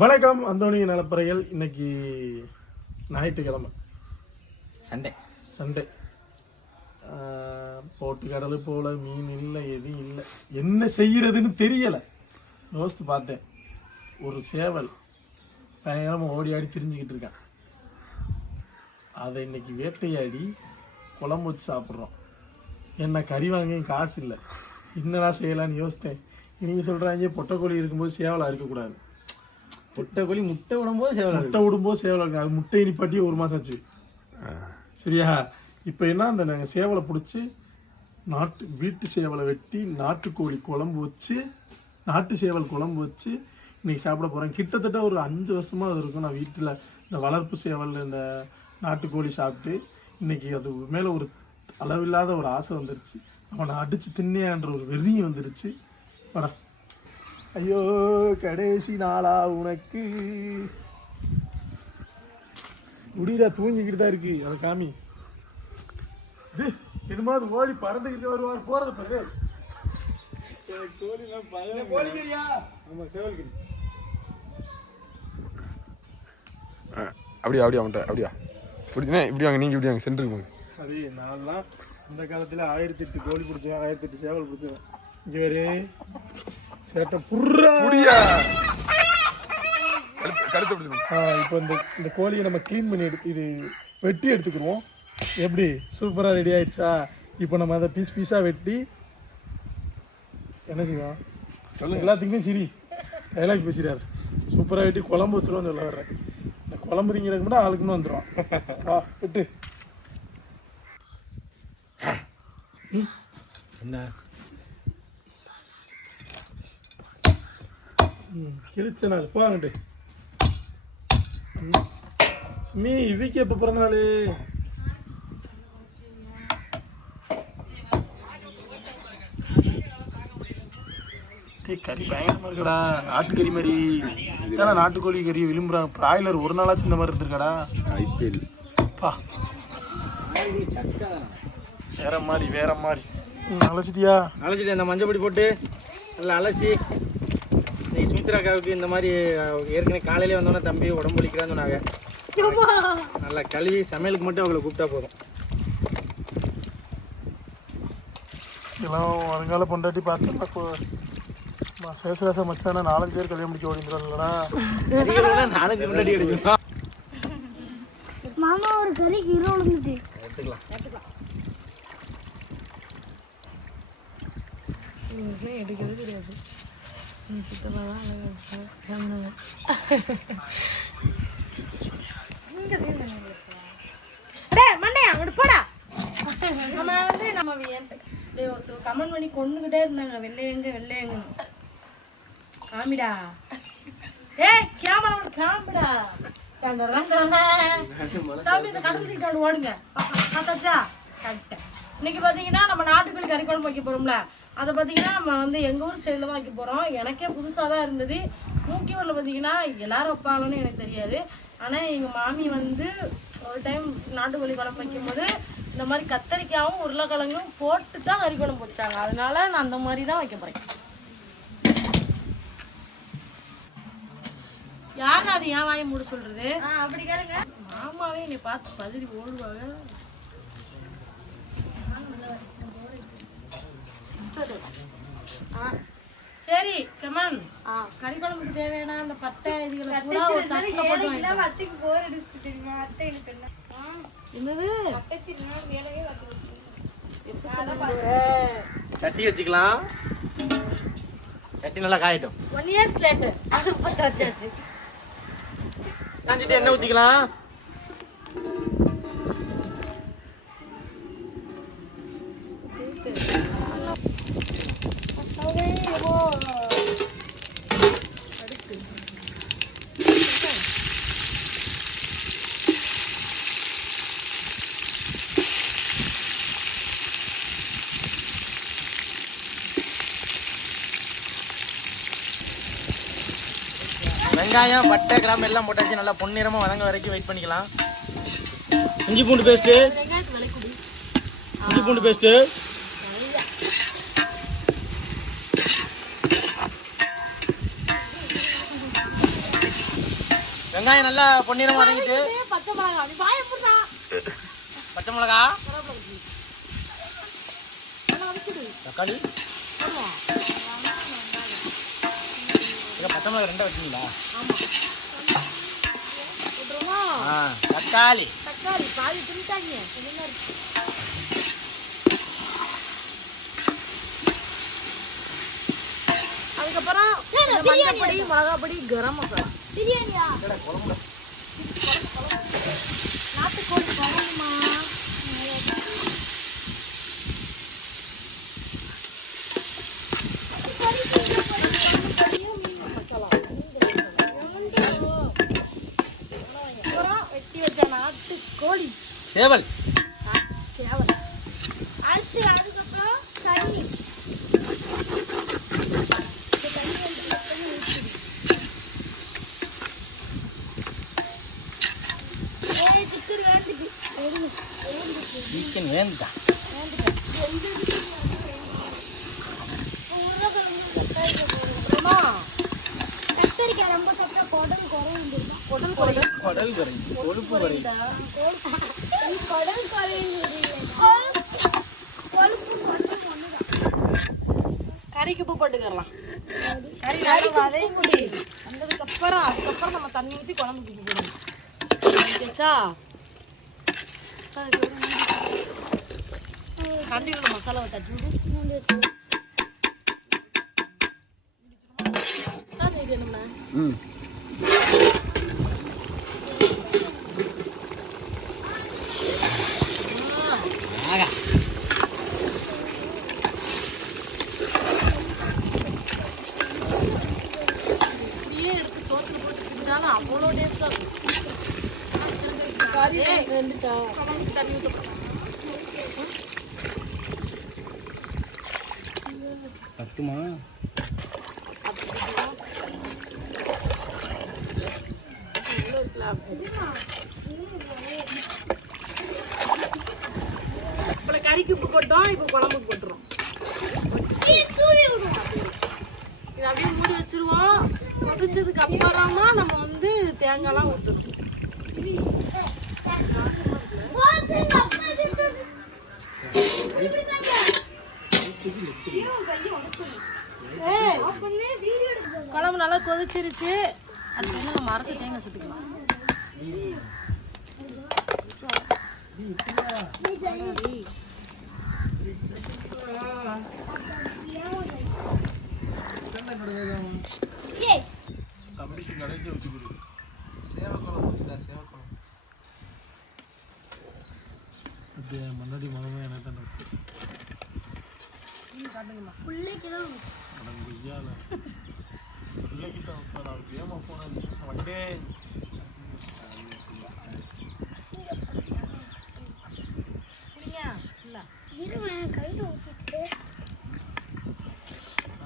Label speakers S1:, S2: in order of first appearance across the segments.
S1: வணக்கம் அந்தோணி நலப்பறைகள் இன்னைக்கு ஞாயிற்றுக்கிழமை.
S2: சண்டே.
S1: சண்டே. போட்டு கடல் போல மீன் இல்லை எதுவும் இல்லை. என்ன செய்யறதுன்னு தெரியலை. யோசித்து பார்த்தேன். ஒரு சேவல் பயங்கரமாக ஓடி ஆடி திரிஞ்சுக்கிட்டு இருக்கான். அதை இன்னைக்கு வேட்டையாடி குழம்பு வச்சு சாப்பிட்றோம். என்ன கறி வாங்க காசு இல்லை. என்னடா செய்யலாம்னு யோசித்தேன். நீங்கள் சொல்கிறாங்க பொட்டைக்கோழி இருக்கும்போது சேவலாக இருக்கக்கூடாது.
S2: முட்டை கோழி முட்டை விடும்போது சேவல்
S1: முட்டை விடும்போது சேவலை இருக்கு அது முட்டை நிப்பாட்டி ஒரு மாசம் ஆச்சு. சரியா? இப்போ என்ன அந்த நாங்கள் சேவலை பிடிச்சி நாட்டு வீட்டு சேவலை வெட்டி நாட்டுக்கோழி குழம்பு வச்சு நாட்டு சேவல் குழம்பு வச்சு இன்னைக்கு சாப்பிட போகிறேன் கிட்டத்தட்ட ஒரு அஞ்சு வருஷமா அது இருக்கும். நான் வீட்டில் இந்த வளர்ப்பு சேவல் இந்த நாட்டுக்கோழி சாப்பிட்டு இன்னைக்கு அது மேலே ஒரு அளவில்லாத ஒரு ஆசை வந்துருச்சு. அவனை அடிச்சு தின்னையான்ற ஒரு வெறியும் வந்துருச்சு. வாடா. ஐயோ கடைசி நாளா உனக்கு. முடியல தூங்கிக்கிட்டு தான் இருக்கு. அதை காமி. டேய், என்னமோ அது ஓடி பறந்துக்கிட்டு வருவார் போறது பாரு. எனக்கு கோழிலாம் பயம் கோழிக்கறியா? ஆமா சேவல்கறி.
S3: அப்படியா அப்படியா அவன்கிட்ட அப்படியா? இப்படினே இப்படி வாங்க நீங்கள் இப்படி வாங்க சென்டருக்கு வாங்க.
S1: அது நான்லாம் இந்த காலத்துல ஆயிரத்தி எட்டு கோழி பிடிச்சேன் ஆயிரத்தி எட்டு சேவல் பிடிச்சேன். இங்க சேட்டை புர்ரா.
S3: அப்படியா கழுத்து.
S1: ஆ, இப்போ இந்த இந்த கோழியை நம்ம க்ளீன் பண்ணி எடுத்து இது வெட்டி எடுத்துக்கிடுவோம் எப்படி? சூப்பராக ரெடி ஆயிடுச்சா? இப்போ நம்ம அதை பீஸ் பீஸாக வெட்டி என்ன செய்வோம்? சொல்லுங்க. எல்லாத்துக்குமே சரி. டைலாக் பேசுகிறார் சூப்பராக வெட்டி குழம்பு வச்சுருவோம்னு சொல்ல வர்றேன். இந்த குழம்பு திங்கிறதுக்கு மட்டும் ஆளுக்குன்னு வந்துடும் வா வெட்டு.
S2: என்ன?
S1: கிழிச்ச நாள் போவாங்கட்டு சுமி இவிக்கு எப்போ பிறந்த நாள் கறி பயங்கரமா இருக்குடா நாட்டுக்கறி மாதிரி ஏன்னா நாட்டுக்கோழி கறி விரும்புறாங்க பிராய்லர் ஒரு நாளாச்சும் இந்த மாதிரி இருந்திருக்காடா
S3: ஐபிஎல்
S1: பா வேற மாதிரி வேற மாதிரி ம், அழைச்சிட்டியா
S2: அலசிட்டு இந்த மஞ்சள் பொடி போட்டு நல்லா அலசி இன்னைக்கு சுமித்ராக்காவுக்கு இந்த மாதிரி ஏற்கனவே காலையிலே வந்தோன்னே தம்பி உடம்பு வலிக்கிறான்னு சொன்னாங்க. நல்லா கழுவி சமையலுக்கு மட்டும் அவங்களை கூப்பிட்டா போதும்.
S1: எல்லாம் வருங்கால பொண்டாட்டி பார்த்தா சேசராச மச்சான நாலஞ்சு பேர் கல்யாணம் முடிக்க
S2: கறிகளோட நாலஞ்சு முன்னாடி எடுக்கணும்
S4: மாமா ஒரு கறி ஹீரோ விழுந்துட்டு
S2: எடுத்துக்கலாம்.
S4: எடுக்கவே தெரியாது சித்தப்பா தான் மண்டையா அங்கிட்டு போடா. நம்ம வந்து நம்ம டேய் ஒருத்தர் கமெண்ட் பண்ணி கொண்டுகிட்டே இருந்தாங்க. வெள்ளையங்க வெள்ளையங்க. காமிடா. ஏய் கேமரா காமிடா. தம்பி ஓடுங்க. பார்த்தாச்சா காமிச்சிட்டேன் இன்னைக்கு பார்த்தீங்கன்னா நம்ம நாட்டுக்கோழி கறி குழம்பு வைக்க போகிறோம்ல அதை பார்த்தீங்கன்னா நம்ம வந்து எங்கள் ஊர் ஸ்டைலில் தான் வைக்க போகிறோம் எனக்கே புதுசாக தான் இருந்தது. மூக்கியூரில் பார்த்தீங்கன்னா எல்லாரும் வைப்பாங்கன்னு எனக்கு தெரியாது. ஆனால் எங்கள் மாமி வந்து ஒரு டைம் நாட்டுக்கோழி குழம்பு வைக்கும்போது இந்த மாதிரி கத்தரிக்காயும் உருளைக்கிழங்கும் போட்டு தான் கறி குழம்பு வச்சாங்க. அதனால நான் அந்த மாதிரி தான் வைக்க போகிறேன் யார் அது? ஏன் வாயை மூட சொல்றது?
S5: அப்படி கேளுங்க.
S4: மாமாவே என்னை பார்த்து பதறி ஓடுவாங்க. சரி கமான் கறி குழம்புக்கு தேவையான அந்த பட்டை இதுகளை பூரா ஒரு தட்டில் போட்டு வாங்கிக்கோ.
S5: அத்தைக்கு போர் அடிச்சுட்டு தெரியுமா? அத்தை எனக்கு என்ன
S4: என்னது?
S5: அத்தைச்சி வேலையே பார்த்து.
S2: சட்டி வச்சுக்கலாம். சட்டி நல்லா காயட்டும்.
S4: ஒன் இயர்ஸ் லேட்டு அது பற்ற வச்சாச்சு.
S2: காஞ்சிட்டு எண்ணெய் ஊற்றிக்கலாம் வெங்காயம் பட்டை கிராம்பு எல்லாம் போட்டாச்சு நல்லா பொன்னிறமா வதங்க வரைக்கும் வெயிட் பண்ணிக்கலாம். இஞ்சி பூண்டு பேஸ்ட்டு இஞ்சி பூண்டு பேஸ்ட்டு வெங்காயம் நல்லா பொன்னிறமா வதங்கிட்டு.
S4: பச்சை மிளகா.
S2: தக்காளி? பச்சை மிளகா ரெண்டா வச்சுங்களா ஆ தக்காளி.
S4: தக்காளி பாதி இருக்கு? அதுக்கப்புறம் மஞ்சப்பொடி மிளகாப்பொடி கரம் மசாலா.
S5: பிரியாணியா?
S4: நாட்டுக்கோழி குழம்புமா
S2: சேவல்.
S4: சேவல்
S5: அடுத்து அதுக்கப்புறம் தண்ணி சிக்கன்
S2: வேண்டா
S5: கத்தரிக்காய் ரொம்ப சாப்பிட்டா குடல் குறையும்
S2: குடல் குறையும்.
S5: குடல் குறையும். கொழுப்பு ஒண்ணுதான்
S4: கறிக்கு உப்பு போட்டுக்கலாம் கறி நல்லா வதங்கி முடி வந்ததுக்கு அப்புறம் அதுக்கப்புறம் நம்ம தண்ணி ஊற்றி குழம்பு உப்பு போடணும். ஓகேச்சா கண்டிப்பாக மசாலாவை தட்டி
S3: ம்
S2: ஆகா
S4: இப்படியே எடுத்து சோத்துல போட்டு தின்னாலும் அவ்வளோ டேஸ்டாக இருக்கும் கறி வெந்துட்டா தண்ணி ஊற்ற
S2: பத்துமா
S4: இப்போ கறிக்கு உப்பு போட்டோம் இப்போ குழம்புக்கு போட்டுரும் இதை அப்படியே மூடி வச்சிருவோம். கொதிச்சதுக்கு அப்புறமா நம்ம வந்து தேங்காய்லாம் ஊற்றணும் குழம்பு நல்லா கொதிச்சிருச்சு. அடுத்து வந்து நம்ம அரைச்ச தேங்காய் சேர்த்துக்கலாம்
S1: தம்பிக்கு கடைசி வச்சு கொடு சேவக்குழம்பு ஊற்றுதா சேவக்குழம்பு அது முன்னாடி மகமே எனக்கு தான் இருக்கு.
S5: பிள்ளைக்கு தான்
S1: அட கொய்யால. பிள்ளைக்கு தான் வைப்பேன். நான் வேகமா போனேன். வந்தே.
S4: இல்லை
S5: இருவேன் கையில் ஊற்றிட்டு
S1: நான்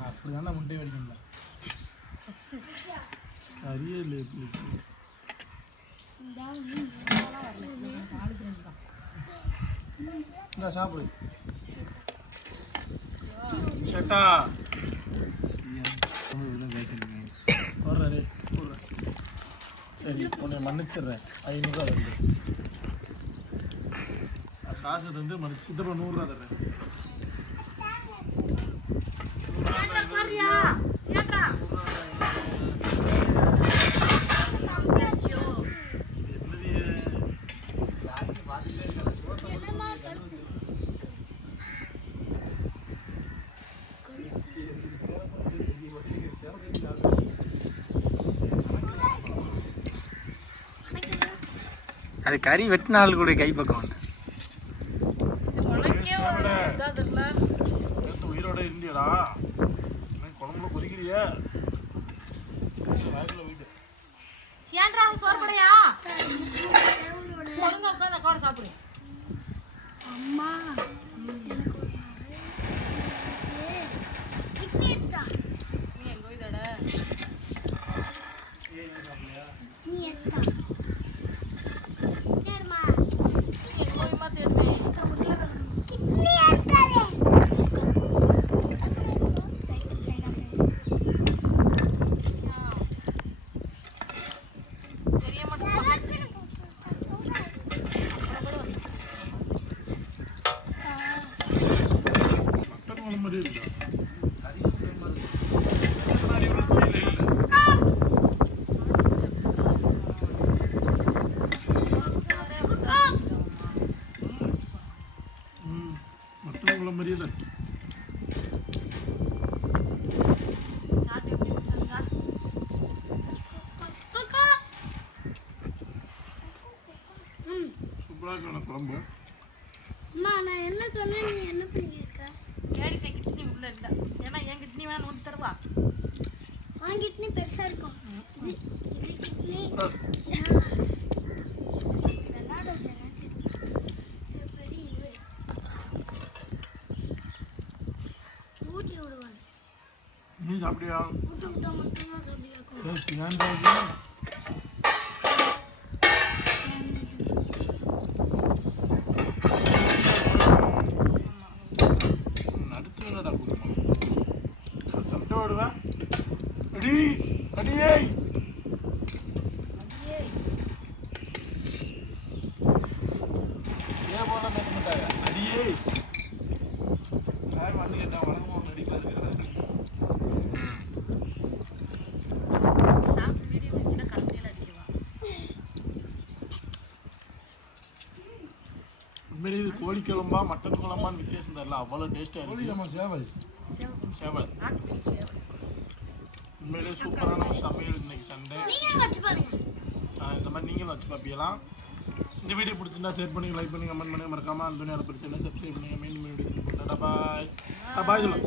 S1: அப்படிதான் முட்டை வெடிக்கல கறியே இல்லை எப்படி இருக்கு? சாப்பிடு செட்டா சரி உன்னை மன்னிச்சிடுறேன். ஐநூறுரூவா வருது காசு வந்து மன்னிச்சு சித்தப்பா நூறுரூவா தர்றேன்.
S2: அது கறி வெட்டின ஆள் கூட கைப்பக்கம்
S1: உயிரோட இருந்தியடா. குழம்புல கொதிக்கிறியா
S4: ஏன்டா சோறு போடையா ஒழுங்கா உட்காந்து உட்காந்து சாப்பிடு.
S5: அம்மா
S4: நீ எங்க மற்றவங்கள
S5: மாதிரியே தான்
S1: சூப்பராக குழம்பு.
S5: அம்மா நான் என்ன சொன்னேன் நீ என்ன
S4: பண்ணியிருக்க உள்ள இல்லை ஏன்னா என் கிட்னி வேணா நூற்றி தருவா.
S5: உன் கிட்னி பெருசா இருக்கும். இது இது கிட்னி
S1: நீ சாப்பிட்டியா?
S5: ஊட்டி விட்டா மட்டும்தான் சொல்லி வைக்கும்
S1: ஏய், ஏன்டா இது? நடுத்து என்னடா குடும்பம் சாப்பிட்டு விடுவேன் அடி அடியே அடியே சார் வந்து கேட்டா வணக்கமா நடிப்பா இருக்கிறதா? உண்மையிலே இது கோழி குழம்பா மட்டன் குழம்பான்னு வித்தியாசம் தெரியல. அவ்வளோ டேஸ்ட்டாக இருக்கு. சேவல். சேவல். உண்மையிலே சூப்பரான ஒரு சமையல் இன்னைக்கு சண்டே. இந்த மாதிரி நீங்களும் வச்சு பார்ப்பீங்களாம் இந்த வீடியோ பிடிச்சிருந்தா ஷேர் பண்ணுங்க லைக் பண்ணுங்க கமெண்ட் பண்ணுங்க. மறக்காம அந்த பிரச்சனை சப்ஸ்கிரைப் பண்ணுங்க. மெயின் வீடியோ பாய் பாய் சொல்லலாம்